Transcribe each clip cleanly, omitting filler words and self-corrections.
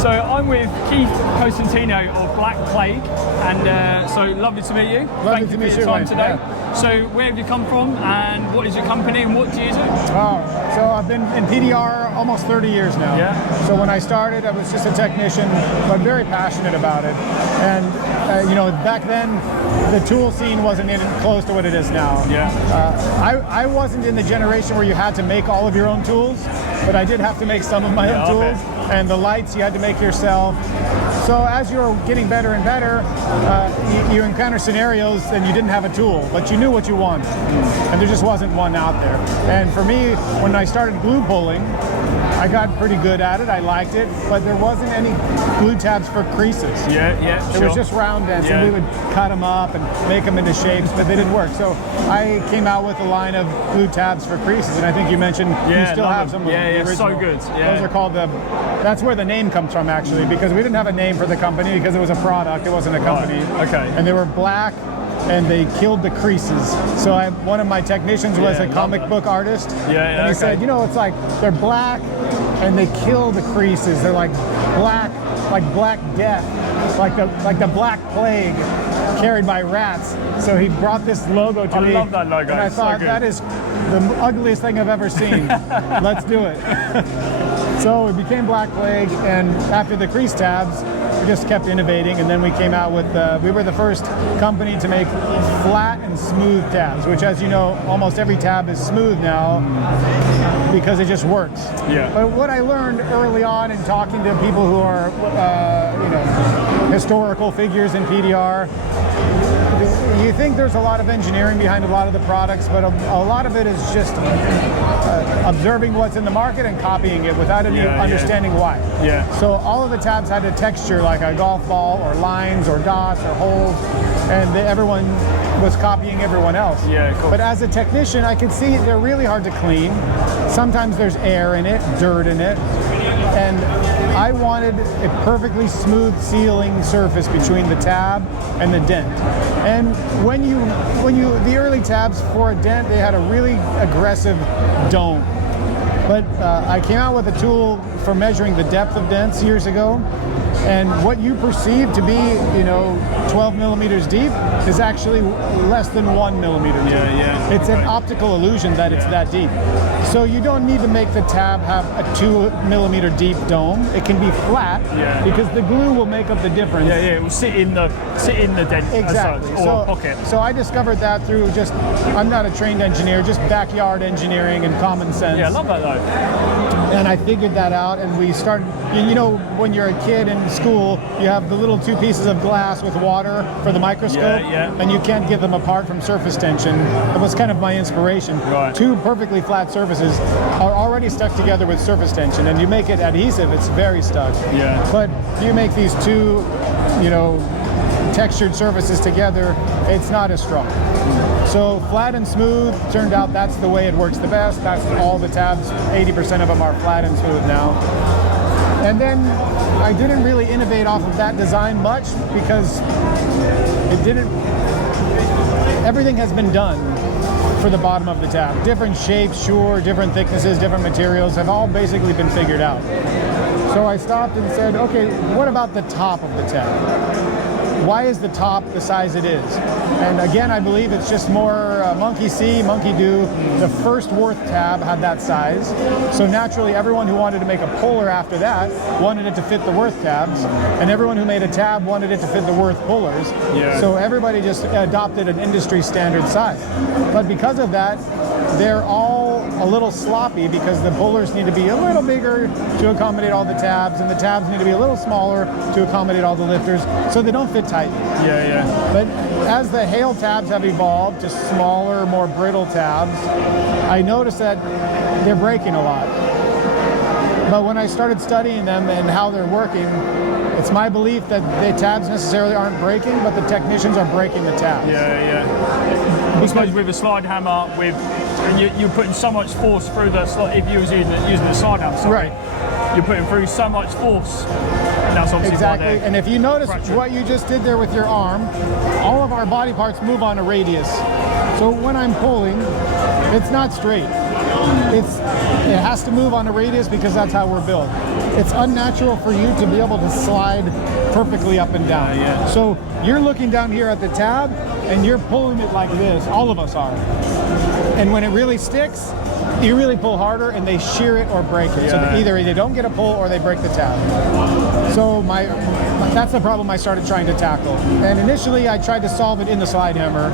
So I'm with Keith Cosentino of Black Plaque, and so lovely to meet you. Lovely to meet you for your time today. Yeah. So where have you come from, and what is your company, and what do you do? So I've been in PDR almost 30 years now. Yeah. So when I started, I was just a technician, but very passionate about it. And you know, back then, the tool scene wasn't even close to what it is now. Yeah. I wasn't in the generation where you had to make all of your own tools, but I did have to make some of my own tools. And the lights you had to make yourself. So as you were getting better and better, you encounter scenarios and you didn't have a tool, but you knew what you wanted. And there just wasn't one out there. And for me, when I started glue pulling, I got pretty good at it. I liked it, but there wasn't any glue tabs for creases. Yeah, It was just round dents, and we would cut them up and make them into shapes, but they didn't work. So I came out with a line of glue tabs for creases, and I think you mentioned you still have some of the original. So good. Yeah. Those are called that's where the name comes from, actually, because we didn't have a name for the company because it was a product, it wasn't a company. Right. Okay. And they were black, and they killed the creases. So one of my technicians was a comic book artist, and he said, you know, it's like they're black and they kill the creases. They're like black death, like the Black Plague carried by rats. So he brought this logo to me. I love that logo. And I thought, that is the ugliest thing I've ever seen. Let's do it. So it became Black Plague, and after the crease tabs, we just kept innovating, and then we came out with, we were the first company to make flat and smooth tabs, which, as you know, almost every tab is smooth now because it just works. Yeah. But what I learned early on in talking to people who are, you know, historical figures in PDR, you think there's a lot of engineering behind a lot of the products, but a lot of it is just observing what's in the market and copying it without any understanding why. Yeah. So all of the tabs had a texture like a golf ball, or lines, or dots, or holes, and everyone was copying everyone else. Yeah, cool. But as a technician, I could see they're really hard to clean. Sometimes there's air in it, dirt in it, and I wanted a perfectly smooth sealing surface between the tab and the dent. And the early tabs for a dent, they had a really aggressive dome. But I came out with a tool for measuring the depth of dents years ago, and what you perceive to be, you know, 12 millimeters deep is actually less than 1 millimeter deep. Yeah. It's an optical illusion that it's that deep. So you don't need to make the tab have a 2 millimeter deep dome. It can be flat because the glue will make up the difference. Yeah, it will sit in the dent exactly. or pocket. So I discovered that through I'm not a trained engineer, just backyard engineering and common sense. Yeah, I love that though. And I figured that out, and we started, you know, when you're a kid in school, you have the little 2 pieces of glass with water for the microscope, and you can't get them apart from surface tension. That was kind of my inspiration. Right. 2 perfectly flat surfaces are already stuck together with surface tension, and you make it adhesive, it's very stuck. Yeah. But you make these 2, you know, textured surfaces together, it's not as strong. So flat and smooth, turned out that's the way it works the best. That's all the tabs, 80% of them are flat and smooth now. And then I didn't really innovate off of that design much because everything has been done for the bottom of the tab. Different shapes, sure, different thicknesses, different materials have all basically been figured out. So I stopped and said, okay, what about the top of the tab? Why is the top the size it is? And again, I believe it's just more monkey see, monkey do. The first Worth tab had that size. So naturally, everyone who wanted to make a puller after that wanted it to fit the Worth tabs. And everyone who made a tab wanted it to fit the Worth pullers. Yeah. So everybody just adopted an industry standard size. But because of that, they're all a little sloppy because the pullers need to be a little bigger to accommodate all the tabs, and the tabs need to be a little smaller to accommodate all the lifters, so they don't fit tight. Yeah. But as the Hale tabs have evolved to smaller, more brittle tabs, I noticed that they're breaking a lot. But when I started studying them and how they're working, it's my belief that the tabs necessarily aren't breaking, but the technicians are breaking the tabs. Yeah. I suppose with a slide hammer, you're putting so much force through the slide. If you was using the slide hammer, right, you're putting through so much force. And that's obviously exactly. And if you notice what you just did there with your arm, all of our body parts move on a radius. So when I'm pulling, it's not straight. it has to move on a radius because that's how we're built. It's unnatural for you to be able to slide perfectly up and down. Yeah. So you're looking down here at the tab and you're pulling it like this. All of us are. And when it really sticks, you really pull harder and they shear it or break it. Yeah. So either they don't get a pull or they break the tab. So that's the problem I started trying to tackle. And initially I tried to solve it in the slide hammer.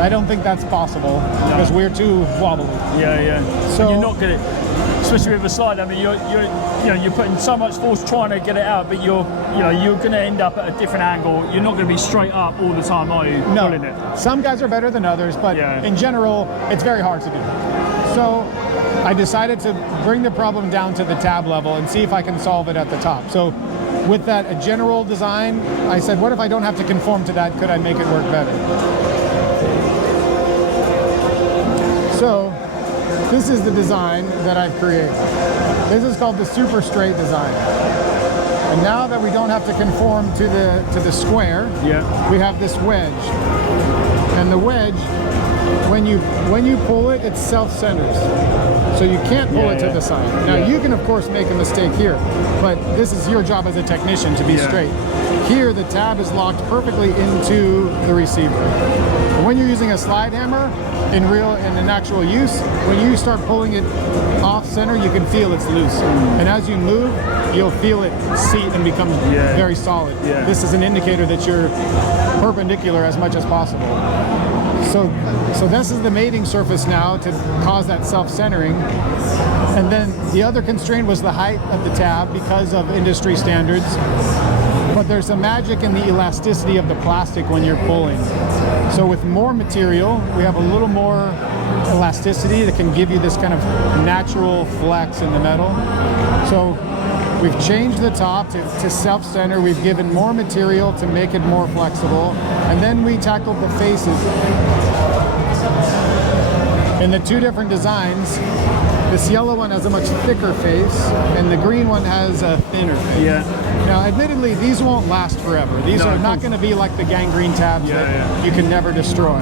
I don't think that's possible because we're too wobbly. Yeah. So you're not gonna, especially with a slide hammer, you're putting so much force trying to get it out, but you're gonna end up at a different angle. You're not gonna be straight up all the time, are you? No. Pulling it. Some guys are better than others, but in general, it's very hard to do. So I decided to bring the problem down to the tab level and see if I can solve it at the top. So with that a general design, I said, what if I don't have to conform to that? Could I make it work better? So this is the design that I've created. This is called the super straight design. And now that we don't have to conform to the square, we have this wedge. And the wedge, when you pull it, it self-centers. So you can't pull it to the side. Now you can of course make a mistake here, but this is your job as a technician to be straight. Here the tab is locked perfectly into the receiver. When you're using a slide hammer, in actual use, when you start pulling it off center, you can feel it's loose. And as you move, you'll feel it seat and become very solid. This is an indicator that you're perpendicular as much as possible. So this is the mating surface now to cause that self-centering. And then the other constraint was the height of the tab because of industry standards. But there's a magic in the elasticity of the plastic when you're pulling. So with more material, we have a little more elasticity that can give you this kind of natural flex in the metal. So we've changed the top to self-center. We've given more material to make it more flexible. And then we tackled the faces. In the two different designs, this yellow one has a much thicker face, and the green one has a thinner face. Now, admittedly, these won't last forever. These are not going to be like the gangrene tabs that you can never destroy.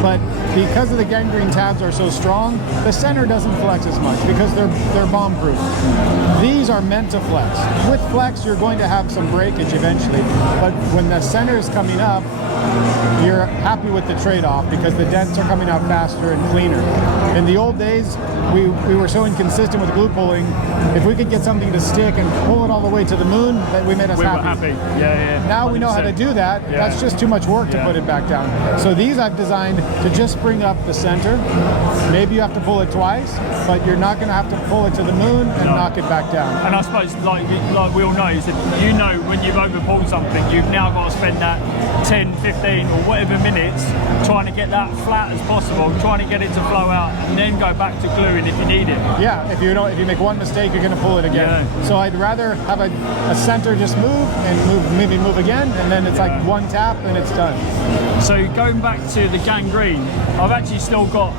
But because of the gangrene tabs are so strong, the center doesn't flex as much because they're bomb-proof. These are meant to flex. With flex, you're going to have some breakage eventually, but when the center is coming up, you're happy with the trade-off because the dents are coming out faster and cleaner. In the old days, we were so inconsistent with glue pulling. If we could get something to stick and pull it all the way to the moon, that we made us happy. We were happy. Now 100%. We know how to do that. That's just too much work to put it back down. So these I've designed to just bring up the center. Maybe you have to pull it twice, but you're not going to have to pull it to the moon and knock it back down. And I suppose, like we all know, is that you know when you've overpulled something, you've now got to spend that 10, 15 or whatever minutes trying to get that flat as possible, trying to get it to flow out, and then go back to gluing if you need it. Yeah, if you make one mistake, you're going to pull it again. So I'd rather have a center just move and maybe move again, and then it's like one tap and it's done. So going back to the gangrene, I've actually still got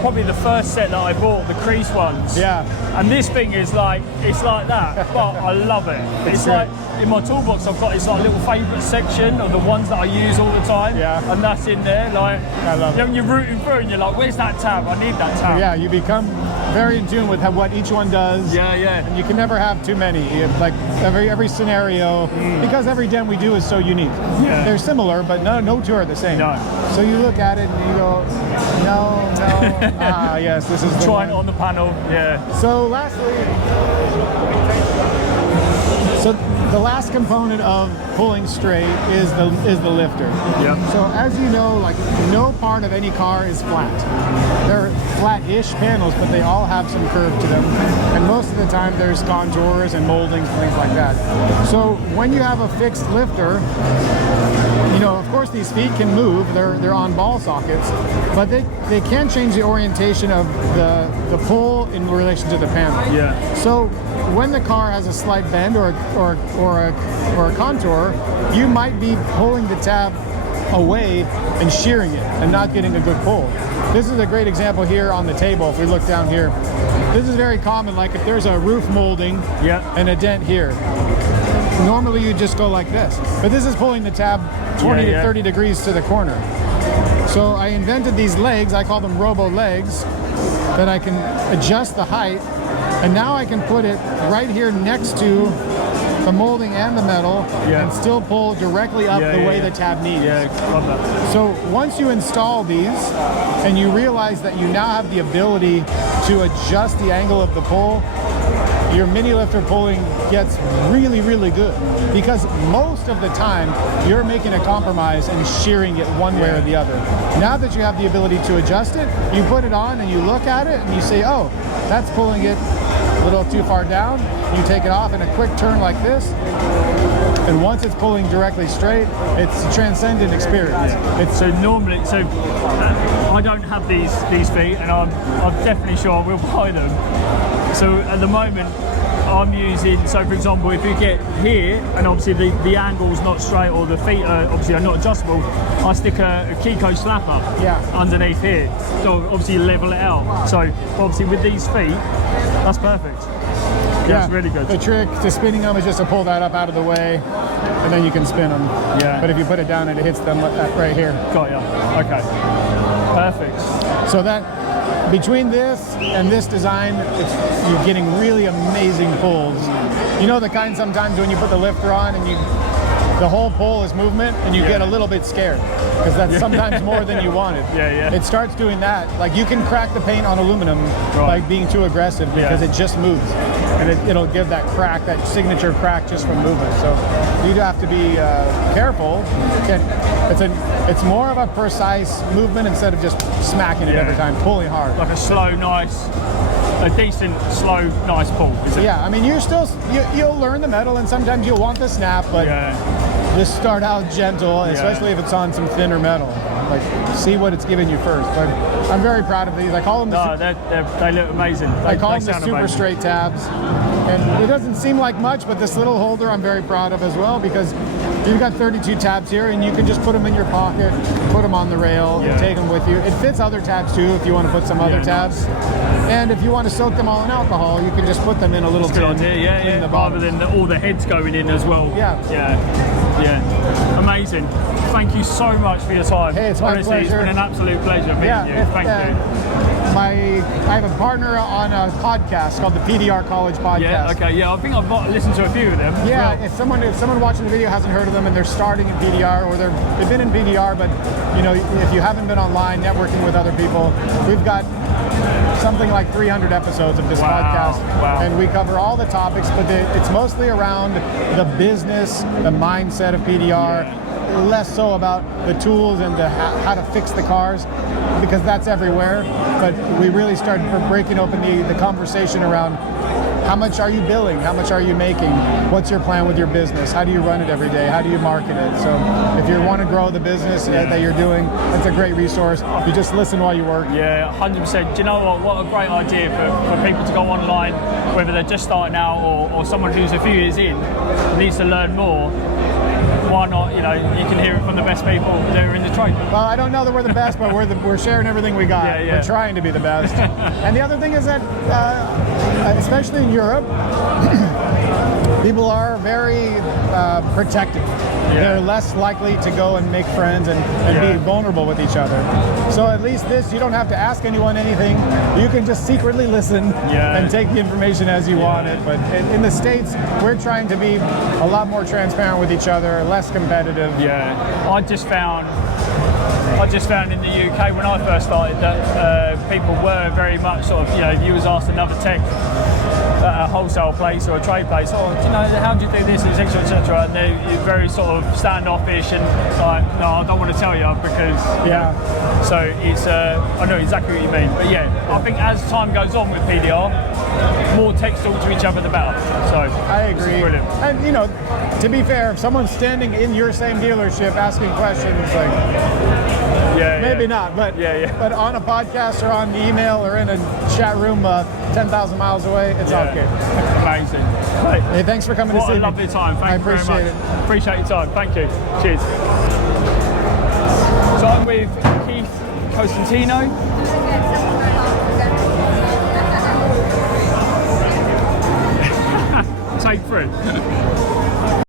probably the first set that I bought, the crease ones. And this thing is like, it's like that, but I love it. It's like, in my toolbox I've got this like little favourite section of the ones that I use all the time. And that's in there, like, I love it. When you're rooting through and you're like, where's that tab? I need that tab. Yeah, you become very in tune with what each one does. And you can never have too many. Like every scenario, because every dent we do is so unique. They're similar, but no two are the same. So you look at it and you go, no. Yes, this is the trying one. it on the panel. So lastly, the last component of pulling straight is the lifter. So as you know, like no part of any car is flat. They're flat-ish panels, but they all have some curve to them. And most of the time there's contours and moldings and things like that. So when you have a fixed lifter, you know, of course these feet can move, they're on ball sockets, but they can change the orientation of the pull in relation to the panel. So when the car has a slight bend or a contour, you might be pulling the tab away and shearing it and not getting a good pull. This is a great example here on the table. If we look down here, this is very common. Like if there's a roof molding and a dent here, normally you just go like this, but this is pulling the tab 20 to 30 degrees to the corner. So I invented these legs, I call them robo legs, that I can adjust the height, and now I can put it right here next to the molding and the metal and still pull directly up the way the tab needs. Yeah, love that. So once you install these and you realize that you now have the ability to adjust the angle of the pull, your mini lifter pulling gets really, really good, because most of the time you're making a compromise and shearing it one way or the other. Now that you have the ability to adjust it, you put it on and you look at it and you say, oh, that's pulling it a little too far down. You take it off in a quick turn like this, and once it's pulling directly straight, it's a transcendent experience. It's so normally, I don't have these feet, and I'm definitely sure I will buy them. So at the moment, I'm using, so for example, if you get here, and obviously the angle's not straight, or the feet are obviously not adjustable, I stick a Kiko slapper underneath here, so obviously level it out. So obviously with these feet, that's perfect. Yeah, it's really good. The trick to spinning them is just to pull that up out of the way, and then you can spin them. Yeah. But if you put it down and it hits them right here. Got ya. Okay. Perfect. So that, between this and this design, you're getting really amazing pulls. You know the kind sometimes when you put the lifter on and the whole pull is movement, and you get a little bit scared because that's sometimes more than you wanted. It starts doing that. Like, you can crack the paint on aluminum by being too aggressive, because it just moves, and it'll give that crack, that signature crack, just from movement. So you do have to be careful. It's more of a precise movement instead of just smacking it every time, pulling hard. Like a slow, nice, a decent, slow, nice pull, is it? Yeah, I mean, you'll learn the metal, and sometimes you'll want the snap, but just start out gentle, especially if it's on some thinner metal. Like, see what it's giving you first. But I'm very proud of these. I call them they look amazing. I call them the super straight tabs. And it doesn't seem like much, but this little holder I'm very proud of as well, because you've got 32 tabs here, and you can just put them in your pocket, put them on the rail, and take them with you. It fits other tabs too if you want to put some other tabs. And if you want to soak them all in alcohol, you can just put them in a little tin. Rather than all the heads going in as well. Amazing. Thank you so much for your time. Hey, it's my pleasure. It's been an absolute pleasure meeting you. Thank you. I have a partner on a podcast called the PDR College Podcast. I think I've listened to a few of them. If someone watching the video hasn't heard of them and they're starting in PDR, or they've been in PDR, but if you haven't been online networking with other people, we've got something like 300 episodes of this podcast, and we cover all the topics, but it's mostly around the business, the mindset of PDR, less so about the tools and how to fix the cars, because that's everywhere. But we really started breaking open the conversation around how much are you billing, how much are you making, what's your plan with your business, how do you run it every day, how do you market it. So if you want to grow the business that you're doing, that's a great resource. You just listen while you work. 100%. Do you know what a great idea for people to go online, whether they're just starting out or someone who's a few years in, needs to learn more. Why not? You can hear it from the best people that are in the trade. Well, I don't know that we're the best, but we're sharing everything we got. We're trying to be the best. And the other thing is that, especially in Europe, people are very protective. They're less likely to go and make friends and be vulnerable with each other. So at least this, you don't have to ask anyone anything. You can just secretly listen and take the information as you want it. But in the States, we're trying to be a lot more transparent with each other, less competitive. I just found in the UK when I first started that people were very much sort of, if you was asked another tech at a wholesale place or a trade place, how do you do this, etc., etc., and they're very sort of standoffish and like, no, I don't want to tell you because so it's I know exactly what you mean, but I think as time goes on with PDR, more techs talk to each other the better. So I agree. Brilliant. And to be fair, if someone's standing in your same dealership asking questions, like maybe not, but but on a podcast or on email or in a chat room 10,000 miles away, it's okay. Amazing. Hey, thanks for coming to see me. What a lovely time. Thank you very much. It. Appreciate your time. Thank you. Cheers. So I'm with Keith Cosentino. Take 3.